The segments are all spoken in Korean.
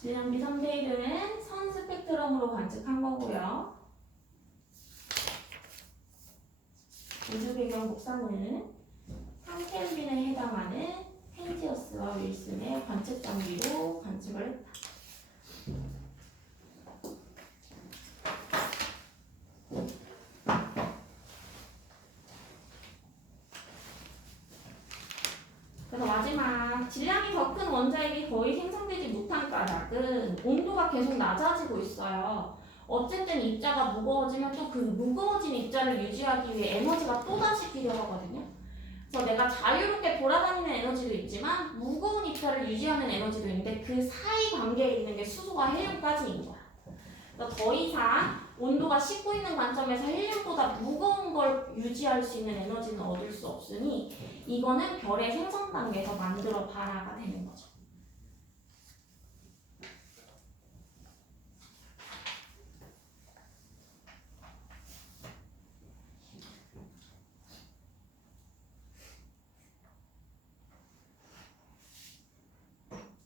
질량비 3대 1은 선 스펙트럼으로 관측한 거고요. 우주 배경 복사는 3켈빈에 해당하는 펜지어스와 윌슨의 관측 장비로 관측을 했다. 그래서 마지막 질량이 더 큰 원자핵이 거의 생성되지 못한 까닭은 온도가 계속 낮아지고 있어요. 어쨌든 입자가 무거워지면 또 그 무거워진 입자를 유지하기 위해 에너지가 또다시 필요하거든요. 그래서 내가 자유롭게 돌아다니는 에너지도 있지만 무거운 입자를 유지하는 에너지도 있는데 그 사이 관계에 있는 게 수소와 헬륨까지인 거야. 그래서 더 이상 온도가 식고 있는 관점에서 헬륨보다 무거운 걸 유지할 수 있는 에너지는 얻을 수 없으니 이거는 별의 생성 단계에서 만들어 봐라가 되는 거죠.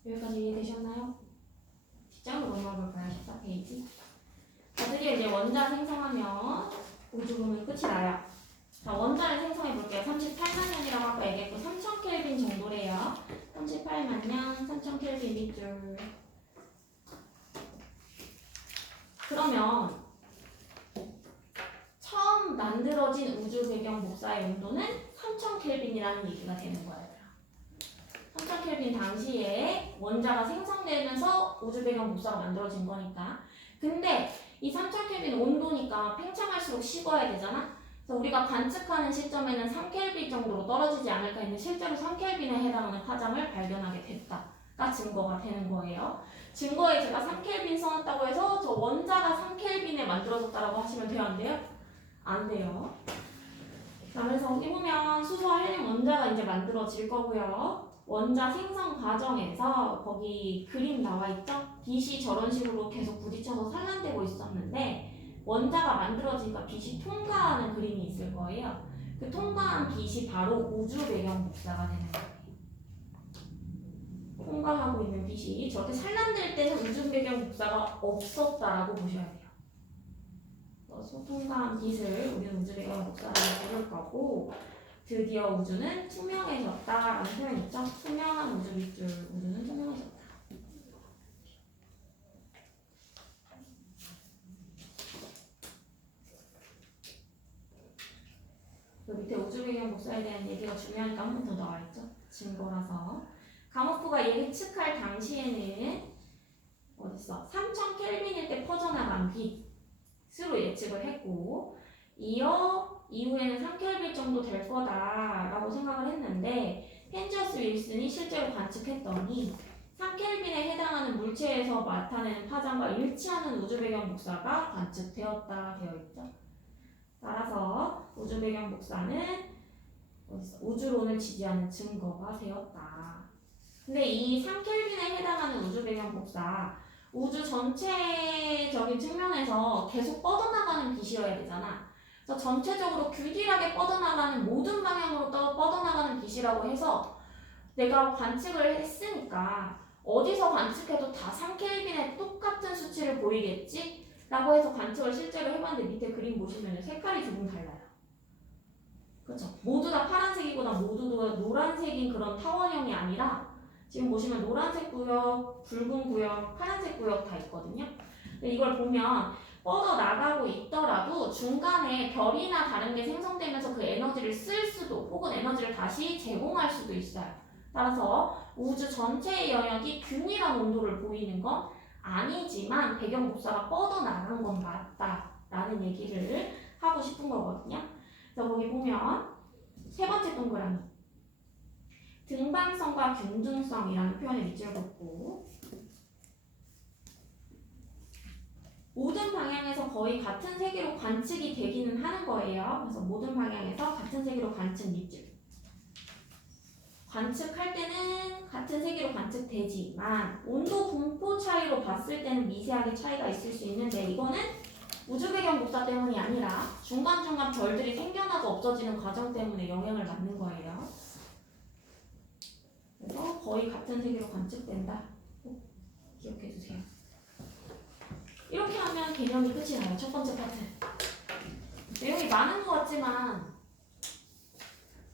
여기까지 이해되셨나요? 뒷장으로 넘어가 볼까요? 14페이지. 자, 드디어 이제 원자 생성하면 우주부문 끝이 나요. 자, 원자를 생성해 볼게요. 38만 년이라고 아까 얘기했고 3000켈빈 정도래요. 38만 년, 3000켈빈 밑줄. 그러면 처음 만들어진 우주 배경 복사의 온도는 3000켈빈이라는 얘기가 되는 거예요. 3000켈빈 당시에 원자가 생성되면서 우주 배경 복사가 만들어진 거니까. 근데 이 3000켈빈 온도니까 팽창할수록 식어야 되잖아. 그래서 우리가 관측하는 시점에는 3켈빈 정도로 떨어지지 않을까 했는데 실제로 3켈빈에 해당하는 파장을 발견하게 됐다가 증거가 되는 거예요. 증거에 제가 3켈빈 써놨다고 해서 저 원자가 3켈빈에 만들어졌다라고 하시면 돼요? 안 돼요? 안 돼요. 자, 그래서 여기 보면 수소와 헬륨 원자가 이제 만들어질 거고요. 원자 생성 과정에서 거기 그림 나와 있죠? 빛이 저런 식으로 계속 부딪혀서 산란되고 있었는데 원자가 만들어지니까 빛이 통과하는 그림이 있을 거예요. 그 통과한 빛이 바로 우주 배경 복사가 되는 거예요. 통과하고 있는 빛이 저렇게 산란될 때는 우주 배경 복사가 없었다라고 보셔야 돼요. 그래서 통과한 빛을 우리는 우주 배경 복사라고 부를 거고 드디어 우주는 투명해졌다라는 표현 있죠? 투명한 우주 밑줄, 우주는 투명해졌다. 밑에 우주 배경 복사에 대한 얘기가 중요하니까 한 번 더 나와 있죠? 증거라서. 가모프가 예측할 당시에는 어딨어? 3000켈빈일 때 퍼져나간 빛으로 예측을 했고 이후에는 3켈빈 정도 될 거다라고 생각을 했는데 펜지어스 윌슨이 실제로 관측했더니 3켈빈에 해당하는 물체에서 나타내는 파장과 일치하는 우주 배경 복사가 관측되었다 되어 있죠. 따라서 우주 배경 복사는 우주론을 지지하는 증거가 되었다. 근데 이 3켈빈에 해당하는 우주 배경 복사 우주 전체적인 측면에서 계속 뻗어나가는 빛이어야 되잖아. 그래서 전체적으로 균일하게 뻗어나가는 모든 방향으로 뻗어나가는 빛이라고 해서 내가 관측을 했으니까 어디서 관측해도 다 3켈빈의 똑같은 수치를 보이겠지? 라고 해서 관측을 실제로 해봤는데 밑에 그림 보시면 색깔이 조금 달라요. 그렇죠? 모두 다 파란색이거나 모두 다 노란색인 그런 타원형이 아니라 지금 보시면 노란색 구역, 붉은 구역, 파란색 구역 다 있거든요. 근데 이걸 보면 뻗어나가고 있더라도 중간에 별이나 다른 게 생성되면서 그 에너지를 쓸 수도 혹은 에너지를 다시 제공할 수도 있어요. 따라서 우주 전체의 영역이 균일한 온도를 보이는 건 아니지만 배경 복사가 뻗어나간 건 맞다라는 얘기를 하고 싶은 거거든요. 그래서 거기 보면 세 번째 동그라미 등방성과 균등성이라는 표현을 밑줄 긋고 모든 방향에서 거의 같은 세기로 관측이 되기는 하는 거예요. 그래서 모든 방향에서 같은 세기로 관측 밑줄. 관측할 때는 같은 세기로 관측되지만 온도 분포 차이로 봤을 때는 미세하게 차이가 있을 수 있는데 이거는 우주 배경 복사 때문이 아니라 중간중간 별들이 생겨나고 없어지는 과정 때문에 영향을 받는 거예요. 그래서 거의 같은 세기로 관측된다. 꼭 기억해 주세요. 이렇게 하면 개념이 끝이 나요. 첫 번째 파트. 내용이 많은 것 같지만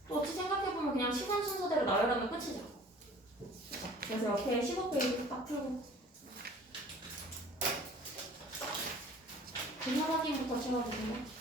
또 어찌 생각해보면 그냥 시간 순서대로 나열하면 끝이죠. 그래서 옆에 15페이지 딱 풀고 개념 확인부터 채워주세요.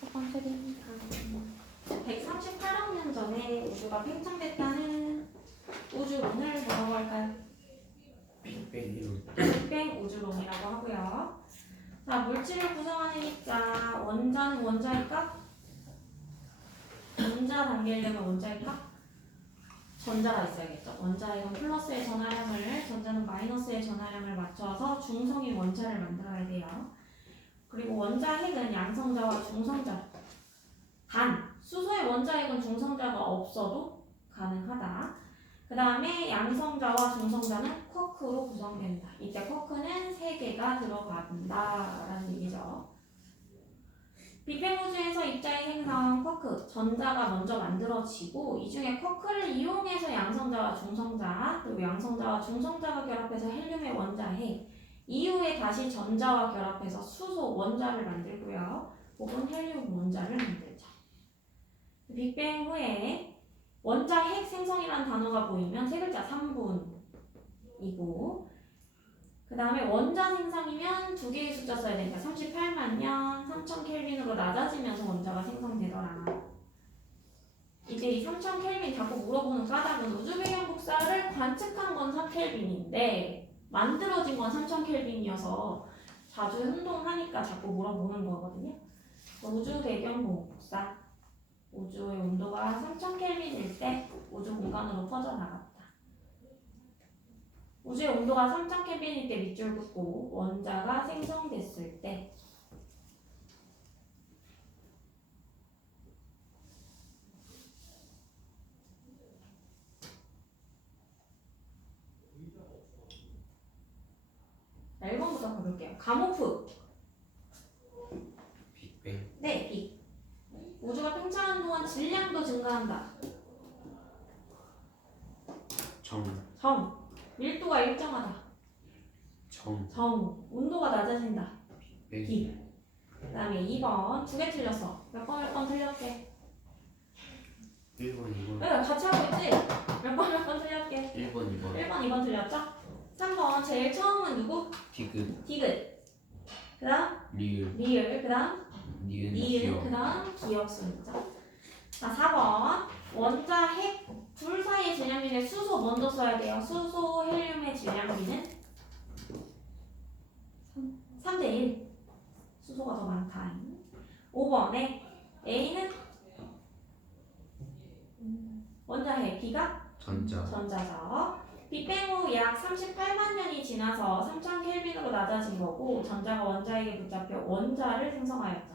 첫 번째입니다. 138억 년 전에 우주가 팽창됐다는 우주론을 뭐라고 할까요? 빅뱅 우주론이라고 하고요. 자, 물질을 구성하는 입자, 원자는 원자일까? 원자 단계려면 원자일까? 전자가 있어야겠죠. 원자핵은 플러스의 전하량을, 전자는 마이너스의 전하량을 맞춰서 중성인 원자를 만들어야 돼요. 그리고 원자핵은 양성자와 중성자. 단, 수소의 원자핵은 중성자가 없어도 가능하다. 그 다음에 양성자와 중성자는 쿼크로 구성된다. 이때 쿼크는 3개가 들어간다라는 얘기죠. 빅뱅 우주에서 입자의 생성, 쿼크, 전자가 먼저 만들어지고 이 중에 쿼크를 이용해서 양성자와 중성자, 그리고 양성자와 중성자가 결합해서 헬륨의 원자핵, 이후에 다시 전자와 결합해서 수소 원자를 만들고요. 혹은 헬륨 원자를 만들죠. 빅뱅 후에 원자핵 생성이라는 단어가 보이면 세 글자 3분이고 그 다음에 원자 생성이면 두 개의 숫자 써야 되니까 38만 년 3000 켈빈으로 낮아지면서 원자가 생성되더라. 이제 이 3000 켈빈 자꾸 물어보는 까닭은 우주 배경 복사를 관측한 건 3켈빈인데 만들어진 건 3000 켈빈이어서 자주 혼동하니까 자꾸 물어보는 거거든요. 우주 배경 복사 우주의 온도가 3000 켈빈일 때 우주 공간으로 퍼져나갔다. 우주의 온도가 3000 켈빈일 때 밑줄 긋고 원자가 생성됐을 때 자, 1번부터 가볼게요. 가모프. 빅뱅. 네, 빅. 우주가 팽창하는 동안 질량도 증가한다. 정. 밀도가 일정하다. 정. 온도가 낮아진다. 빅. 그 다음에 2번. 2개 틀렸어. 몇 번 틀렸게? 1번, 2번. 네, 같이 하고 있지? 몇 번 틀렸게? 1번, 2번. 1번, 2번 틀렸죠? 3번. 제일 처음은 누구? 디귿. 디귿. 그 다음? 리을. 리을. 그 다음? 니은. 그 다음? 기억수죠. 자, 4번. 원자, 핵, 둘 사이의 질량비는 수소 먼저 써야 돼요. 수소, 헬륨의 질량비는 3대1. 수소가 더 많다. 5번에 A는 원자핵, B가 전자죠. 빅뱅 후 약 38만 년이 지나서 3000 켈빈으로 낮아진 거고 전자가 원자핵에 붙잡혀 원자를 생성하였죠.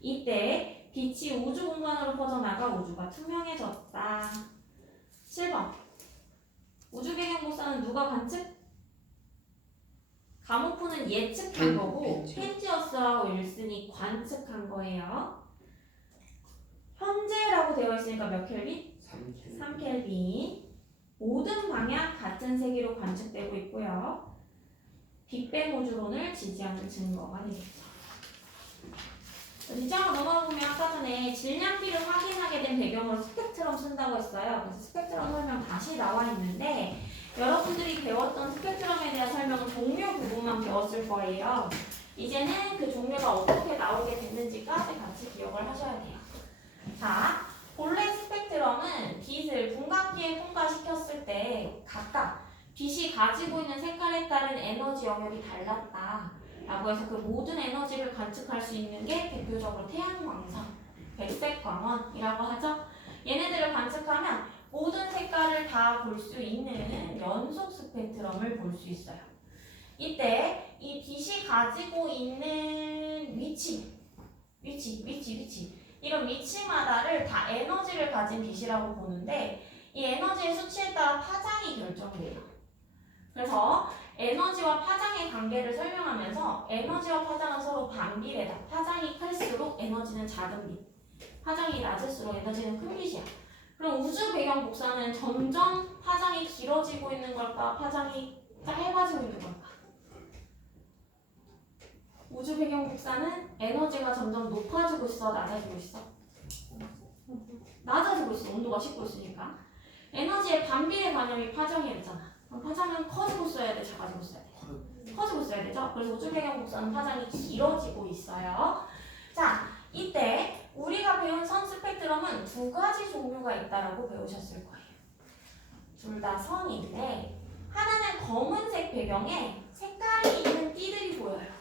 이때 빛이 우주 공간으로 퍼져나가 우주가 투명해졌다. 7번. 우주 배경 복사는 누가 관측? 가모프는 예측한 거고 펜지어스하고 윌슨이 관측한 거예요. 현재라고 되어 있으니까 몇 켈빈? 3켈빈. 모든 방향 같은 세기로 관측되고 있고요. 빅뱅 우주론을 지지하는 증거가 되겠죠. 뒷장으로 넘어가 보면 아까 전에 질량비를 확인하게 된 배경으로 스펙트럼 스펙트럼 쓴다고 했어요. 그래서 스펙트럼 설명 다시 나와 있는데 여러분들이 배웠던 스펙트럼에 대한 설명은 종류 부분만 배웠을 거예요. 이제는 그 종류가 어떻게 나오게 됐는지까지 같이 기억을 하셔야 돼요. 자, 본래 스펙트럼은 빛을 분광기에 통과시켰을 때 각각 빛이 가지고 있는 색깔에 따른 에너지 영역이 달랐다 라고 해서 그 모든 에너지를 관측할 수 있는 게 대표적으로 태양광선, 백색광원이라고 하죠. 얘네들을 관측하면 모든 색깔을 다 볼 수 있는 연속 스펙트럼을 볼 수 있어요. 이때 이 빛이 가지고 있는 위치 이런 위치마다를 다 에너지를 가진 빛이라고 보는데 이 에너지의 수치에 따라 파장이 결정돼요. 그래서 에너지와 파장의 관계를 설명하면서 에너지와 파장은 서로 반비례다. 파장이 클수록 에너지는 작은 빛, 파장이 낮을수록 에너지는 큰 빛이야. 그럼 우주 배경 복사는 점점 파장이 길어지고 있는 걸까? 파장이 짧아지고 있는 걸까? 우주 배경 복사는 에너지가 점점 높아지고 있어? 낮아지고 있어? 낮아지고 있어. 온도가 식고 있으니까. 에너지의 반비례 관념이 파장이었잖아. 그럼 파장은 커지고 있어야 돼? 작아지고 있어야 돼? 커지고 있어야 되죠? 그래서 우주 배경 복사는 파장이 길어지고 있어요. 자, 이때 우리가 배운 선 스펙트럼은 두 가지 종류가 있다라고 배우셨을 거예요. 둘 다 선인데 하나는 검은색 배경에 색깔이 있는 띠들이 보여요.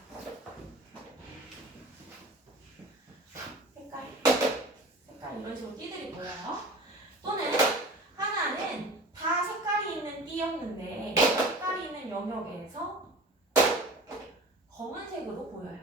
색깔 이런 식으로 띠들이 보여요. 또는 하나는 다 색깔이 있는 띠였는데 색깔이 있는 영역에서 검은색으로 보여요.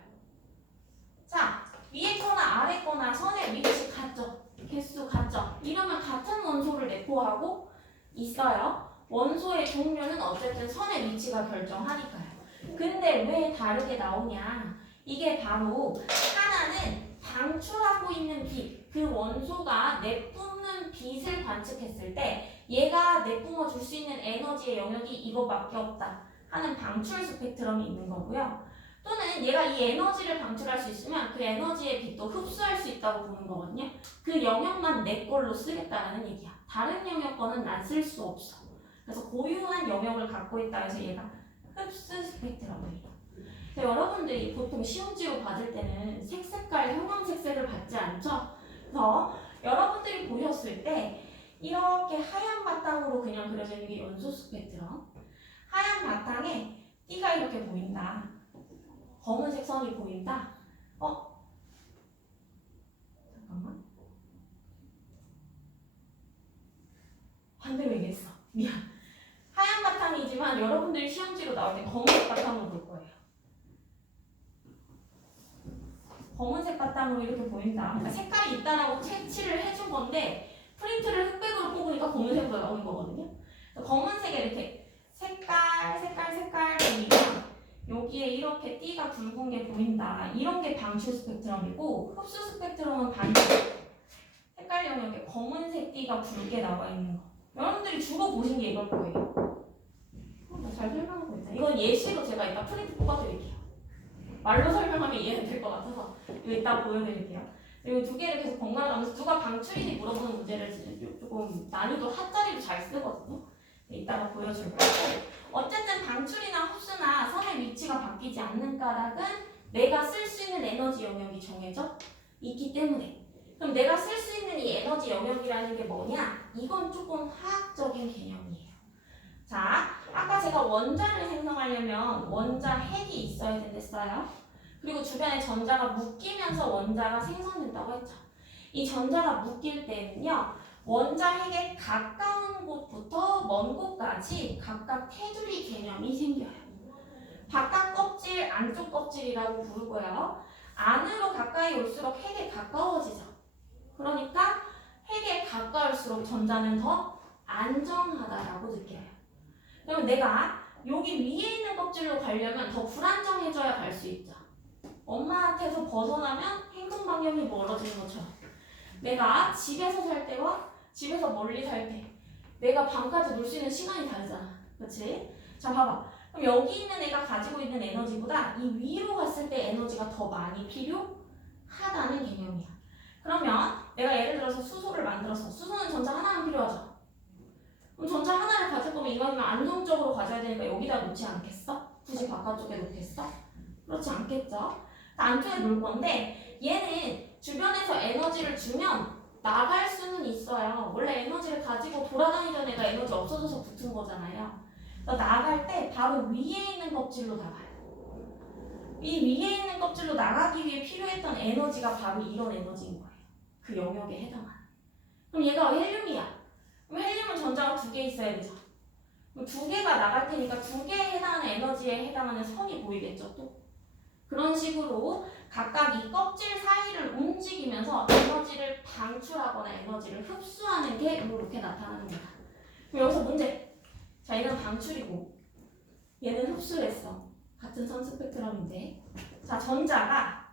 자, 위에 거나 아래 거나 선의 위치 같죠? 개수 같죠? 이러면 같은 원소를 내포하고 있어요. 원소의 종류는 어쨌든 선의 위치가 결정하니까요. 근데 왜 다르게 나오냐? 이게 바로 하나는 방출하고 있는 빛, 그 원소가 내뿜는 빛을 관측했을 때 얘가 내뿜어 줄 수 있는 에너지의 영역이 이거밖에 없다 하는 방출 스펙트럼이 있는 거고요. 또는 얘가 이 에너지를 방출할 수 있으면 그 에너지의 빛도 흡수할 수 있다고 보는 거거든요. 그 영역만 내 걸로 쓰겠다라는 얘기야. 다른 영역 거는 난 쓸 수 없어. 그래서 고유한 영역을 갖고 있다 해서 얘가 흡수 스펙트럼이에요. 여러분들이 보통 시험지로 받을 때는 색깔, 형광색색을 받지 않죠? 그래서 여러분들이 보셨을 때 이렇게 하얀 바탕으로 그냥 그려져 있는 게 연소 스펙트럼. 하얀 바탕에 띠가 이렇게 보인다. 검은색 선이 보인다. 잠깐만. 반대로 얘기했어. 미안. 하얀 바탕이지만 여러분들이 시험지로 나올 때 검은색 바탕으로 볼 거예요. 검은색 바탕으로 이렇게 보인다. 그러니까 색깔이 있다라고 채취를 해준 건데 프린트를 흑백으로 뽑으니까 검은색으로 나오는 거거든요. 검은색에 이렇게 색깔 보이면 여기에 이렇게 띠가 붉은 게 보인다. 이런 게 방출 스펙트럼이고 흡수 스펙트럼은 반대. 색깔 영역에 검은색 띠가 붉게 나와 있는 거. 여러분들이 주로 보신 게 이걸 거예요. 잘 설명하고 있다. 이건 예시로 제가 이따 프린트 뽑아드릴게요. 말로 설명하면 이해는 될 것 같아서 이거 이따 보여드릴게요. 그리고 두 개를 계속 번갈아 가면서 누가 방출인지 물어보는 문제를 조금 난이도 하짜리로 잘 쓰거든요. 이따가 보여줄 거고. 어쨌든 방출이나 흡수나 선의 위치가 바뀌지 않는 까닭은 내가 쓸 수 있는 에너지 영역이 정해져 있기 때문에. 그럼 내가 쓸 수 있는 이 에너지 영역이라는 게 뭐냐? 이건 조금 화학적인 개념이에요. 자, 아까 제가 원자를 생성하려면 원자 핵이 있어야 된댔어요. 그리고 주변에 전자가 묶이면서 원자가 생성된다고 했죠. 이 전자가 묶일 때는요, 원자 핵에 가까운 곳부터 먼 곳까지 각각 테두리 개념이 생겨요. 바깥 껍질, 안쪽 껍질이라고 부르고요. 안으로 가까이 올수록 핵에 가까워지죠. 그러니까 핵에 가까울수록 전자는 더 안정하다라고 느껴요. 그러면 내가 여기 위에 있는 껍질로 가려면 더 불안정해져야 갈 수 있죠. 엄마한테서 벗어나면 행동 방향이 멀어지는 것처럼. 내가 집에서 살 때와 집에서 멀리 살 때 내가 밤까지 놀 수 있는 시간이 다르잖아. 그렇지? 자, 봐봐. 그럼 여기 있는 애가 가지고 있는 에너지보다 이 위로 갔을 때 에너지가 더 많이 필요하다는 개념이야. 그러면 내가 예를 들어서 수소를 만들었어. 수소는 전자 하나만 필요하죠. 그럼 전자 하나를 가질 거면 이거는 안정적으로 가져야 되니까 여기다 놓지 않겠어? 굳이 바깥쪽에 놓겠어? 그렇지 않겠죠? 안쪽에 놓을 건데 얘는 주변에서 에너지를 주면 나갈 수는 있어요. 원래 에너지를 가지고 돌아다니던 애가 에너지 없어져서 붙은 거잖아요. 그러니까 나갈 때 바로 위에 있는 껍질로 나가요. 이 위에 있는 껍질로 나가기 위해 필요했던 에너지가 바로 이런 에너지인 거예요. 그 영역에 해당하는. 그럼 얘가 헬륨이야. 그럼 헬륨은 전자가 2개 있어야 되죠. 그럼 2개가 나갈 테니까 2개에 해당하는 에너지에 해당하는 선이 보이겠죠, 또. 그런 식으로 각각 이 껍질 사이를 움직이면서 에너지를 방출하거나 에너지를 흡수하는 게 이렇게 나타나는 거다. 그럼 여기서 문제. 자, 얘는 방출이고 얘는 흡수를 했어. 같은 선 스펙트럼인데. 자, 전자가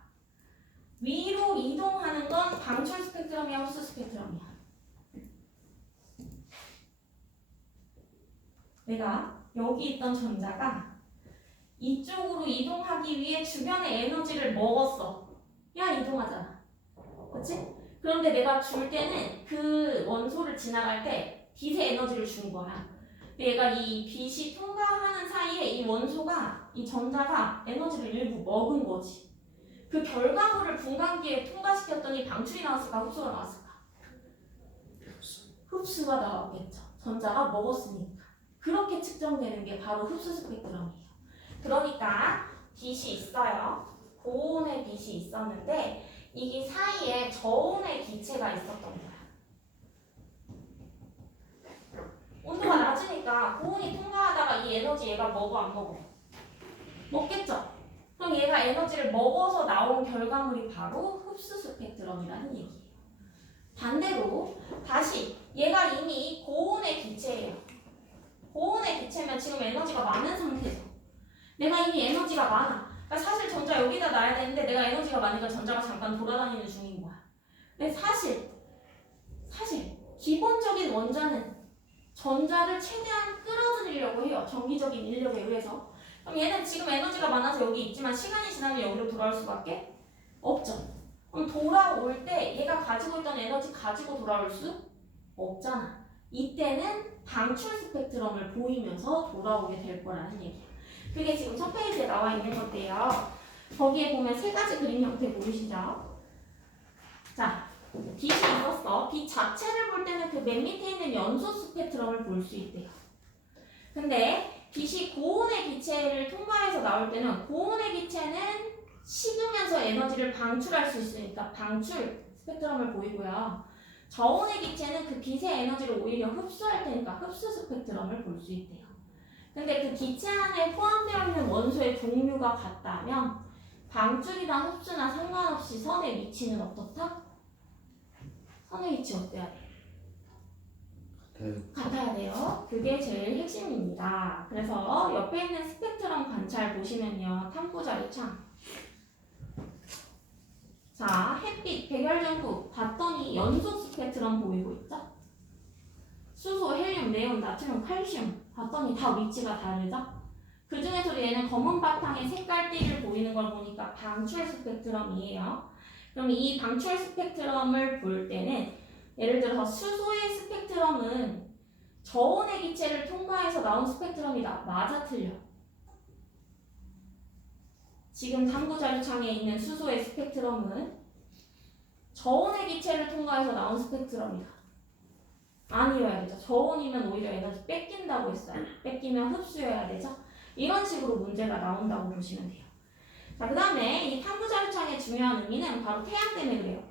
위로 이동하는 건 방출 스펙트럼이야, 흡수 스펙트럼이야? 내가 여기 있던 전자가 이쪽으로 이동하기 위해 주변의 에너지를 먹었어. 야, 이동하잖아. 그치? 그런데 내가 줄 때는 그 원소를 지나갈 때 빛의 에너지를 준 거야. 얘가 이 빛이 통과하는 사이에 이 원소가, 이 전자가 에너지를 일부 먹은 거지. 그 결과물을 분광기에 통과시켰더니 방출이 나왔을까, 흡수가 나왔을까? 흡수가 나왔겠죠. 전자가 먹었으니까. 그렇게 측정되는 게 바로 흡수 스펙트럼이에요. 그러니까 빛이 있어요. 고온의 빛이 있었는데 이게 사이에 저온의 기체가 있었던 거야. 온도가 낮으니까 고온이 통과하다가 이 에너지 얘가 먹어 안 먹어? 먹겠죠? 그럼 얘가 에너지를 먹어서 나온 결과물이 바로 흡수 스펙트럼이라는 얘기예요. 반대로 다시 얘가 이미 고온의 기체예요. 고온의 기체면 지금 에너지가 많은 상태죠. 내가 이미 에너지가 많아. 그러니까 사실 전자 여기다 놔야 되는데 내가 에너지가 많으니까 전자가 잠깐 돌아다니는 중인 거야. 근데 사실 기본적인 원자는 전자를 최대한 끌어들이려고 해요. 정기적인 인력에 의해서. 그럼 얘는 지금 에너지가 많아서 여기 있지만 시간이 지나면 여기로 돌아올 수밖에 없죠. 그럼 돌아올 때 얘가 가지고 있던 에너지 가지고 돌아올 수 없잖아. 이때는 방출 스펙트럼을 보이면서 돌아오게 될 거라는 얘기야. 그게 지금 첫 페이지에 나와 있는 건데요. 거기에 보면 3가지 그림 형태 보이시죠? 자, 빛이 있었어. 빛 자체를 볼 때는 그 맨 밑에 있는 연소 스펙트럼을 볼 수 있대요. 근데 빛이 고온의 기체를 통과해서 나올 때는 고온의 기체는 식으면서 에너지를 방출할 수 있으니까 방출 스펙트럼을 보이고요. 저온의 기체는 그 빛의 에너지를 오히려 흡수할 테니까 흡수 스펙트럼을 볼 수 있대요. 근데 그 기체 안에 포함되어 있는 원소의 종류가 같다면 방출이나 흡수나 상관없이 선의 위치는 어떻다? 선의 위치 어때야 돼? 같아야 돼요. 그게 제일 핵심입니다. 그래서 옆에 있는 스펙트럼 관찰 보시면요. 탐구 자료창. 자, 햇빛, 백열전구 봤더니 연소 스펙트럼 보이고 있죠? 수소, 헬륨, 네온, 나트륨, 칼슘 봤더니 다 위치가 다르죠? 그 중에서도 얘는 검은 바탕에 색깔띠를 보이는 걸 보니까 방출 스펙트럼이에요. 그럼 이 방출 스펙트럼을 볼 때는 예를 들어서 수소의 스펙트럼은 저온의 기체를 통과해서 나온 스펙트럼이다. 맞아, 틀려? 지금 탐구 자료창에 있는 수소의 스펙트럼은 저온의 기체를 통과해서 나온 스펙트럼이다. 아니어야 되죠. 저온이면 오히려 에너지 뺏긴다고 했어요. 뺏기면 흡수해야 되죠. 이런 식으로 문제가 나온다고 보시면 돼요. 자, 그 다음에 이 탐구 자료창의 중요한 의미는 바로 태양 때문에 그래요.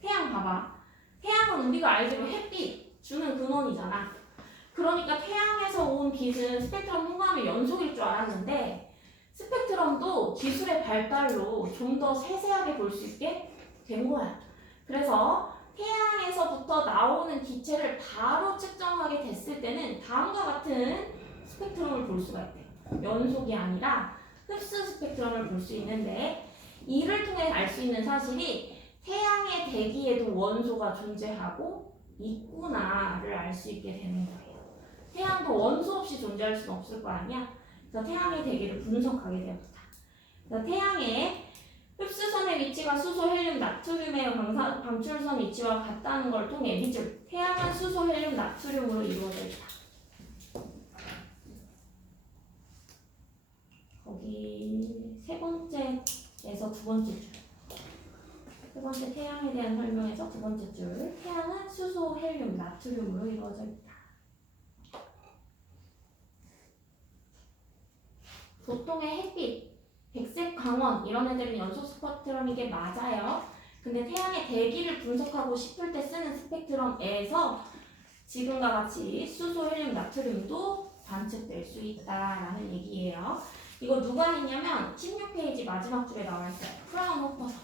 태양 봐봐. 태양은 우리가 알기로 햇빛 주는 근원이잖아. 그러니까 태양에서 온 빛은 스펙트럼 통과하면 연속일 줄 알았는데 스펙트럼도 기술의 발달로 좀 더 세세하게 볼 수 있게 된 거야. 그래서 태양에서부터 나오는 기체를 바로 측정하게 됐을 때는 다음과 같은 스펙트럼을 볼 수가 있대요. 연속이 아니라 흡수 스펙트럼을 볼 수 있는데 이를 통해 알 수 있는 사실이 태양의 대기에도 원소가 존재하고 있구나를 알 수 있게 되는 거예요. 태양도 원소 없이 존재할 수는 없을 거 아니야. 그래서 태양의 대기를 분석하게 됩니다. 그래서 태양의 흡수선의 위치가 수소, 헬륨, 나트륨의 방출선 위치와 같다는 걸 통해 밑줄 태양은 수소, 헬륨, 나트륨으로 이루어져 있다. 거기 세 번째에서 두 번째 줄. 세 번째 태양에 대한 설명에서 두 번째 줄. 태양은 수소, 헬륨, 나트륨으로 이루어져 있다. 보통의 햇빛, 백색 광원 이런 애들은 연소 스펙트럼인 게 맞아요. 근데 태양의 대기를 분석하고 싶을 때 쓰는 스펙트럼에서 지금과 같이 수소, 헬륨, 나트륨도 관측될 수 있다라는 얘기예요. 이거 누가 했냐면 16페이지 마지막 줄에 나와 있어요. 프라운호퍼선.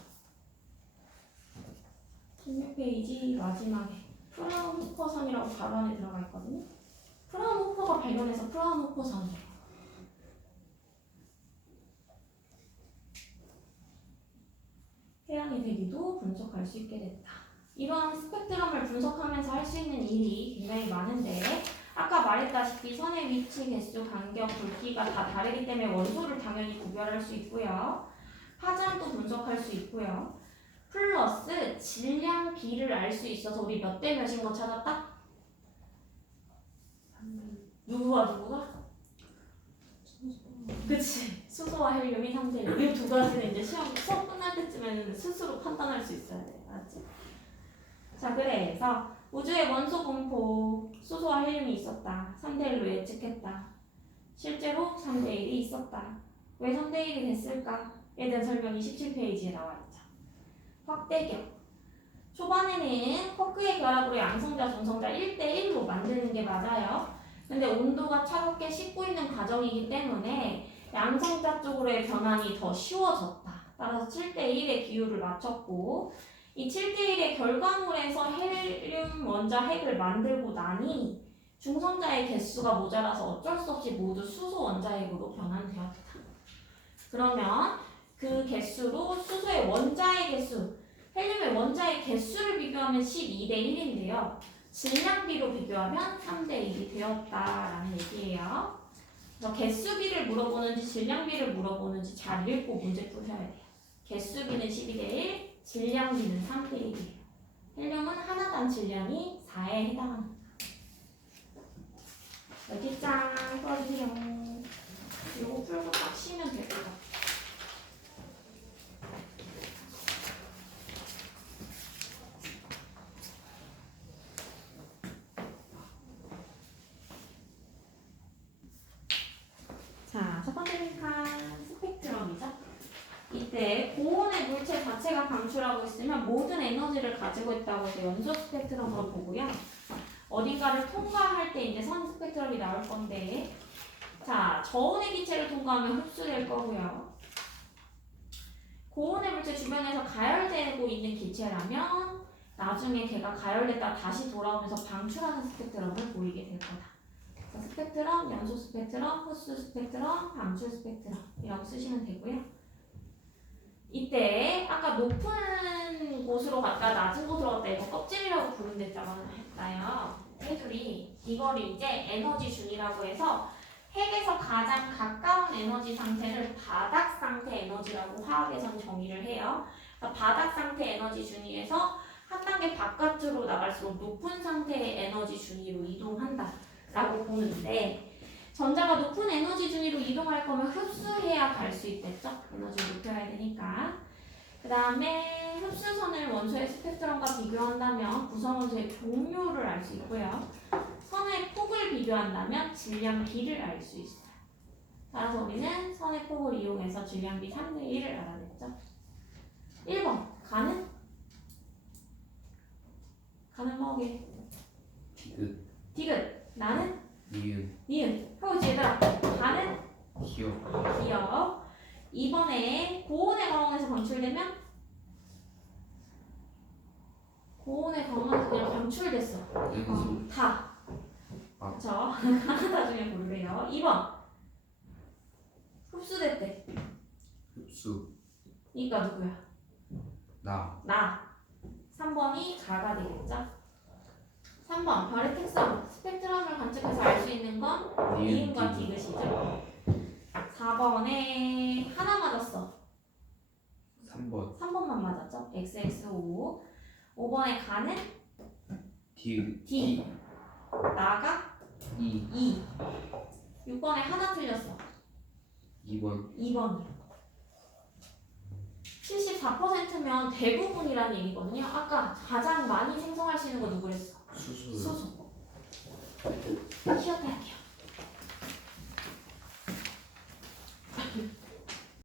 16페이지 마지막에 프라운호퍼선이라고 바로 안에 들어가 있거든요. 프라운호퍼가 발견해서 프라운호퍼선이에요. 태양의 대기도 분석할 수 있게 됐다. 이러한 스펙트럼을 분석하면서 할 수 있는 일이 굉장히 많은데 아까 말했다시피 선의 위치, 개수, 간격, 굵기가 다 다르기 때문에 원소를 당연히 구별할 수 있고요. 파장도 분석할 수 있고요. 플러스 질량 비를 알 수 있어서 우리 몇 대 몇인 거 찾았다? 누구가? 그치. 수소와 헬륨이 3대 1. 이 두 가지는 이제 수업 끝날 때쯤에는 스스로 판단할 수 있어야 돼. 알았지? 자, 그래서 우주의 원소 분포 수소와 헬륨이 있었다. 3대 1로 예측했다. 실제로 3대 1이 있었다. 왜 3대 1이 됐을까? 에 대한 설명이 17페이지에 나와 있죠. 확대격. 초반에는 쿼크의 결합으로 양성자, 중성자 1대 1로 만드는 게 맞아요. 근데 온도가 차갑게 식고 있는 과정이기 때문에 양성자 쪽으로의 변환이 더 쉬워졌다. 따라서 7대 1의 기율을 맞췄고 이 7대 1의 결과물에서 헬륨 원자 핵을 만들고 나니 중성자의 개수가 모자라서 어쩔 수 없이 모두 수소 원자 핵으로 변환되었다. 그러면 그 개수로 수소의 원자의 개수, 헬륨의 원자의 개수를 비교하면 12대 1인데요. 질량비로 비교하면 3대 1이 되었다라는 얘기예요. 그래서 개수비를 물어보는지 질량비를 물어보는지 잘 읽고 문제 푸셔야 돼요. 개수비는 12대 1, 질량비는 3대 1이에요. 헬륨은 하나당 질량이 4에 해당합니다. 여기 짱 풀어주세요. 이거 풀고 딱 쉬면 될 것 같아요. 자, 첫 번째 빈칸 스펙트럼이죠. 이때 고온의 물체 자체가 방출하고 있으면 모든 에너지를 가지고 있다고 해서 연소 스펙트럼으로 보고요. 어딘가를 통과할 때 이제 선 스펙트럼이 나올 건데, 자, 저온의 기체를 통과하면 흡수될 거고요. 고온의 물체 주변에서 가열되고 있는 기체라면 나중에 걔가 가열됐다 다시 돌아오면서 방출하는 스펙트럼을 보이게 될 거다. 스펙트럼, 연소 스펙트럼, 흡수 스펙트럼, 방출 스펙트럼이라고 쓰시면 되고요. 이때 아까 높은 곳으로 갔다 낮은 곳으로 갔다 이거 껍질이라고 부른댔잖아요. 애들이 이걸 이제 에너지 준이라고 해서 핵에서 가장 가까운 에너지 상태를 바닥 상태 에너지라고 화학에선 정의를 해요. 그러니까 바닥 상태 에너지 준위에서 한 단계 바깥으로 나갈수록 높은 상태의 에너지 준위로 이동한다 라고 보는데 전자가 높은 에너지 준위로 이동할 거면 흡수해야 갈 수 있겠죠? 에너지를 높여야 되니까. 그 다음에 흡수선을 원소의 스펙트럼과 비교한다면 구성원소의 종류를 알 수 있고요. 선의 폭을 비교한다면 질량비를 알 수 있어요. 따라서 우리는 선의 폭을 이용해서 질량비 3대 1을 알아냈죠. 1번 가는? 가는 뭐게? 디귿 나는? 니은 해보지 얘들아. 가는? 기억. 2번에 고온의 광원에서 방출되면? 고온의 광원에서 그냥 방출됐어. 다. 그쵸? 하나 중에 고르래요. 2번 흡수됐대. 그니까 누구야? 나. 3번이 가가 되겠죠? 3번 별의 특성 스펙트럼을 관측해서 알 수 있는 건 니은과 디귿이죠. 4번에 하나 맞았어. 3번 3번만 맞았죠? XX5. 5번에 가는 D 나가 E 2. 6번에 하나 틀렸어. 2번 2번. 74%면 대부분이라는 얘기거든요. 아까 가장 많이 생성할 수 있는 거 누구랬어? 수수 수소.